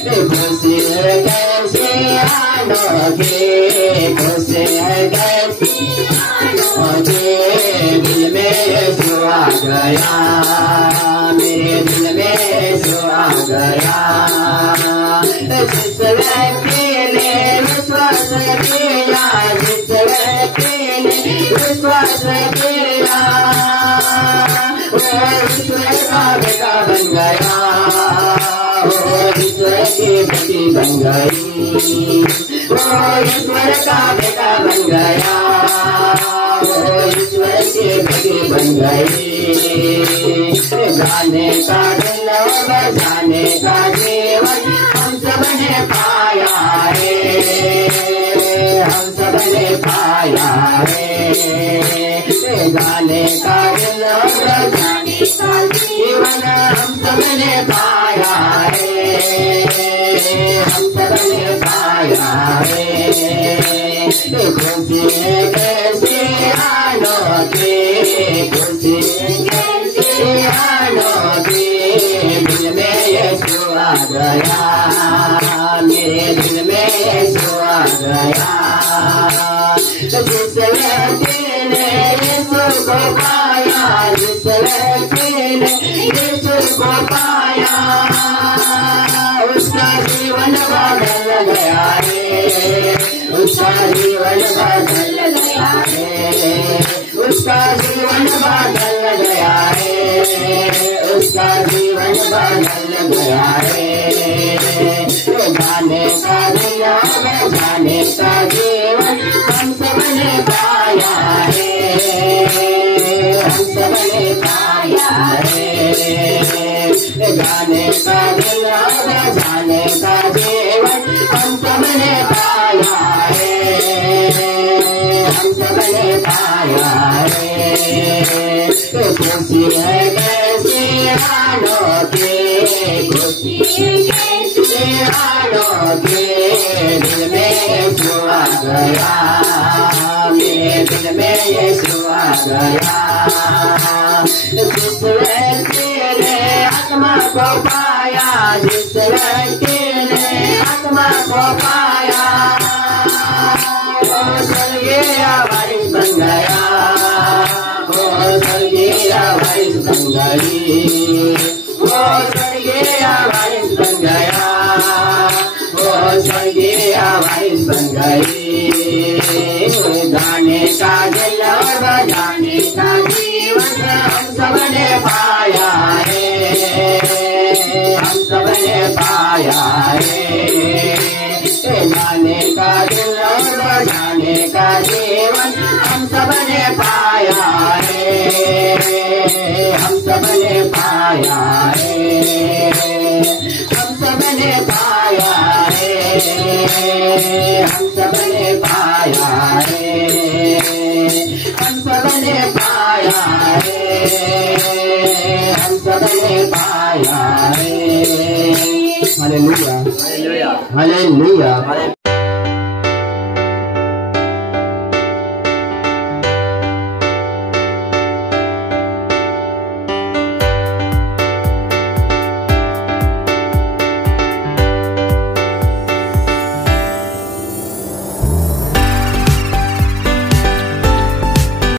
खुशी कैसी अनोखी, खुशी कैसी अनोखी, दिल में यीशु आ गया, मेरे दिल में यीशु आ गया। जिस व्यक्ति ने विश्वास किया, जिस व्यक्ति ने विश्वास किया, वो ईश्वर का बेटा बन गया, वो ईश्वर की बेटी बन गई, वो ईश्वर का बेटा बन गया, वो ईश्वर की बेटी बन गई। गाने का दिल और बजाने का जीवन हम सब ने पाया है, हम सब ने पाया है। गाने का दिल और बजाने का जीवन हम सब ने पाया है, हम सब ने पाया है। खुशी कैसी अनोखी, खुशी कैसी अनोखी, दिल में यीशु आ गया, मेरे दिल में यीशु आ गया। जिस व्यक्ति ने यीशु को पाया, जिस व्यक्ति ने यीशु को पाया, उसका जीवन बदल गया है, उसका जीवन बदल गया है, उसका जीवन बदल गया है, उसका जीवन बदल गया है। गाने का दिल बजाने का जीवन हम सब ने पाया है, हम सब ने पाया है। गाने का दिल बजाने का जीवन हम सब ने पाया है, हम सब ने पाया है। खुशी है कैसी अनोखी, खुशी कैसी अनोखी, दिल में यीशु आ गया, मेरे दिल में यीशु आ गया। जिस व्यक्ति ने आत्मा को पाया, जिस व्यक्ति ने आत्मा को पाया, वो स्वर्गीय वारिस बन गया, वो स्वर्गीय वारिस बन गई, वो स्वर्गीय वारिस बन गया, वो स्वर्गीय वारिस बन गई। गाने का दिल और बजाने का जीवन हम सब ने पाया है, हम सब ने पाया है। गाने का दिल और बजाने का जीवन हम सब ने पाया है, हम सब ने पाया है, हम सब ने पाया है, हम सब ने पाया है, हम सब ने पाया है, हम सब ने पाया है। Hallelujah, hallelujah, hallelujah.